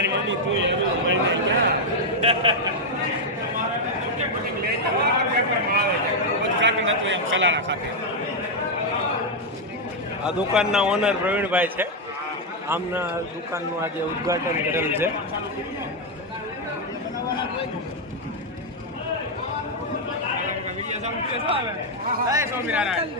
તારી મમ્મી તું એવું મળીને ક્યાં આ દુકાનના ઓનર પ્રવીણભાઈ છે. આમના દુકાનનું આજે ઉદ્ઘાટન કરેલ છે. સ્વામિનારાયણ.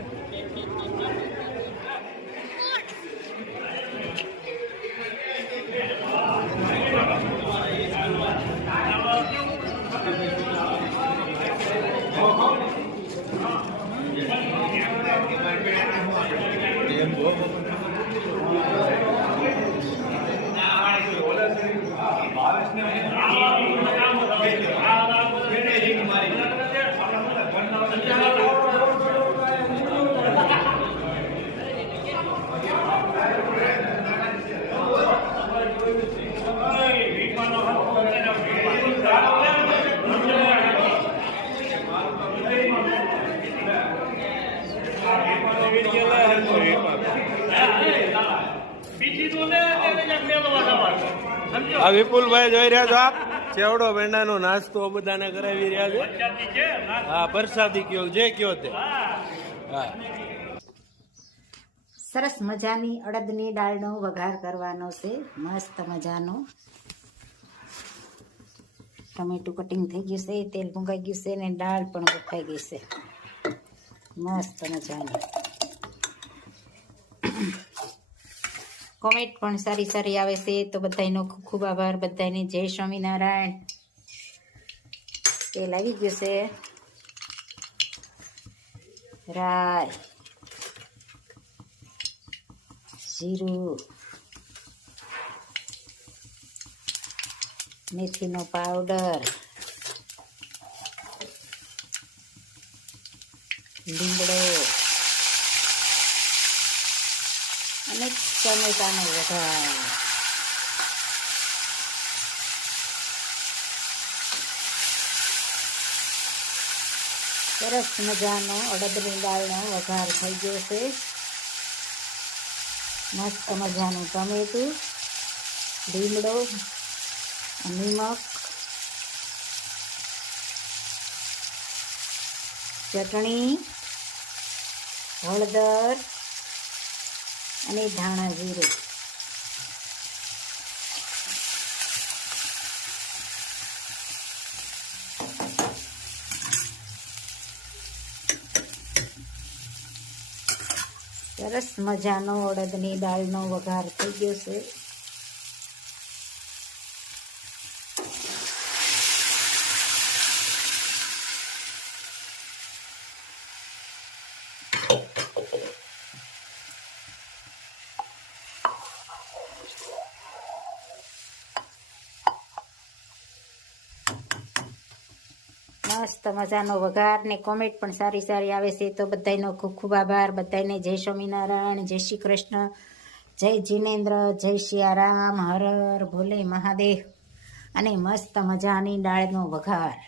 આ વિપુલભાઈ જોઈ રહ્યા છો આપ ચેવડો ભેંડાનો નાસ્તો બધાને કરાવી રહ્યા છે. હા, પ્રસાદી કયો જે કયો તે. હા, સરસ મજાની અડદની દાળનો વઘાર કરવાનો છે. મસ્ત મજાનો ટમેટું કટિંગ થઈ ગયું છે, તેલ ભૂંગાઈ ગયું છે ને દાળ પણ બફાઈ ગઈ છે. મસ્ત મજાની કોમેન્ટ પણ સારી સારી આવે છે, તો બધાનો ખૂબ ખૂબ આભાર. બધાને જય સ્વામિનારાયણ. તેલ આવી ગયું છે, રાઈ, જીરું, મેથીનો પાવડર, લીમડો અને ટમેટાનો વઘાર. સરસ મજાનો અડદની દાળનો વઘાર થઈ ગયો છે. મસ્ત મજાનું ટમેટું, લીમડો, નિમક, ચટણી, હળદર અને ધાણા જીરું. સરસ મજાનો અડદની દાળનો વઘાર થઈ ગયો છે. મસ્ત મજાનો વઘાર ને કોમેન્ટ પણ સારી સારી આવે છે, તો બધાનો ખૂબ ખૂબ આભાર. બધાને જય સ્વામિનારાયણ, જય શ્રી કૃષ્ણ, જય જીનેન્દ્ર, જય સિયારામ, હર હર ભોલે મહાદેવ. અને મસ્ત મજાની દાળનો વઘાર.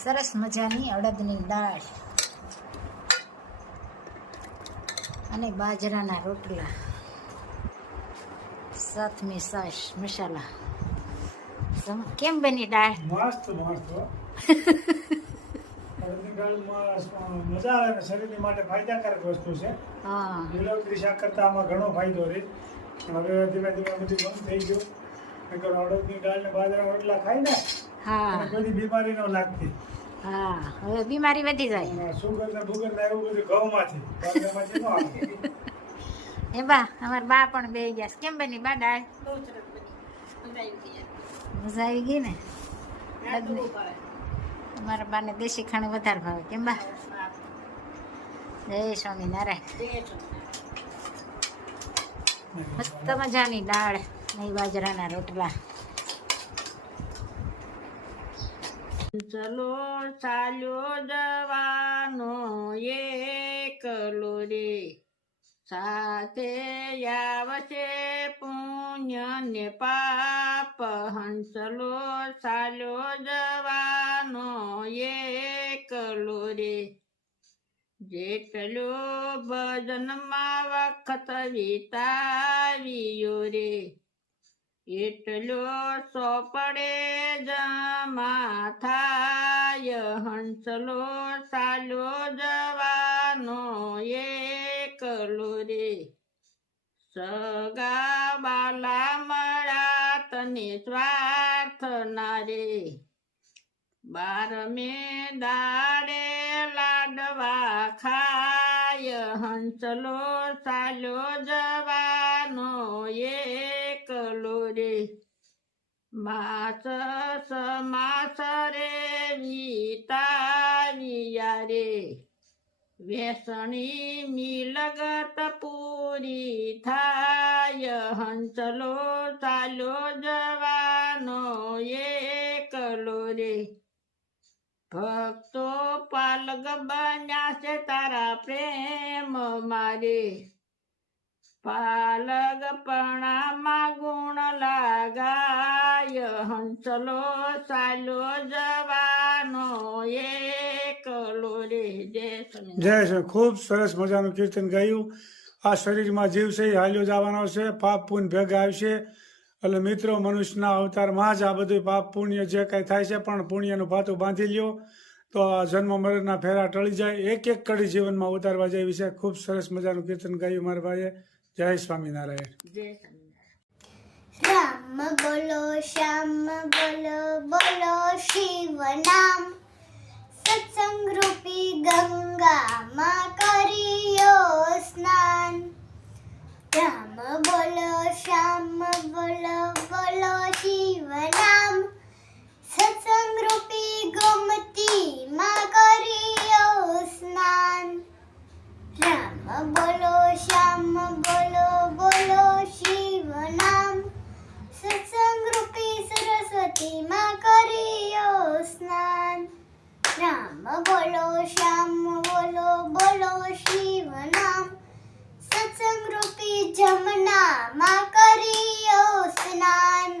સરસ મજાની અડદની દાળ અને બાજરાના રોટલા, साथ में सास मसाला. કેમ બની દાળ? મસ્ત મસ્ત. અડદની દાળમાં મજા આવે ને, શરીર માટે ફાયદાકારક વસ્તુ છે. હા, લીલોતરી શાક કરતા આમાં ઘણો ફાયદો રહે. પણ હવે ધીમે ધીમે બધું બંધ થઈ ગયું. નકર અડદની દાળ ને બાજરાના રોટલા ખાઈ ને હા, બધી બીમારી ન લાગતી. હા, હવે બીમારી વધી જાય. સુગર ને બુગર ને એવું બધું ઘઉંમાંથી બાજરામાંથી ન આવે. એ બા અમારા બા પણ બે ગયા. કેમ બની બા દાળ? મજા આવી ગઈ ને. અમારા બાને દેશી ખાણું વધારે ભાવે. કેમ બા? જય સ્વામિનારાયણ. મસ્ત મજાની દાળ નહીં બાજરાના રોટલા. ચલો ચાલ્યો જવાનો એકલો રે, સાથે આવશે પુણ્ય ને પાપ. હંસલો ચાલ્યો જવાનો એકલો રે, જેટલો ભજનમાં વખત વિતાવ્યો રે એટલો સોપડે જમા થાય હંસલો સાલો જવાનો એકલો રે સગા બાલા મળ્યા તને સ્વાર્થ ના રે 12મે દાડે લાડવા ખાય હંસલો સાલો જવાનો એકલો રે માસ સમાસ રે વિતાવ્યા રે વેસણી મિલગત પૂરી થાય હંસલો સાલો જવાનો એકલો રે ભક્તો પાલગ બન્યા છે તારા પ્રેમ મારે પાલગ પણામાં ગુણ લાગાય હંસલો સાલો જવાનો એકલો રે જય સ્વામિનારાયણ. જય છે. ખૂબ સરસ મજાનું કીર્તન ગાયું. આ શરીરમાં જીવ છે એ હાલ્યો જવાનો છે, પાપ પુણ્ય ભેગા આવશે. એટલે મિત્રો, મનુષ્યના અવતારમાં જ આ બધું પાપ પુણ્ય જે કાંઈ થાય છે પણ પુણ્યનું ભાતું બાંધી લ્યો તો આ જન્મ મરણના ફેરા ટળી જાય. એક એક કડી જીવનમાં ઉતારવા જેવી છે. ખૂબ સરસ મજાનું કીર્તન ગાયું મારા ભાઈએ. જય સ્વામિનારાયણ. જય સ્વામિનારાયણ. રામ બોલો શ્યામ બોલો બોલો શિવ નામ સત્સંગ રૂપી ગંગામાં કર્યો સ્નાન રામ બોલો શ્યામ બોલો બોલો શિવ નામ સત્સંગ રૂપી ગોમતીમાં કર્યો સ્નાન રામ બોલો શ્યામ બોલો બોલો શિવ નામ સત્સંગ રૂપી સરસ્વતીમાં કર્યો સ્નાન રામ બોલો શ્યામ બોલો બોલો શિવ નામ સત્સંગ રૂપી જમનામાં કર્યો સ્નાન.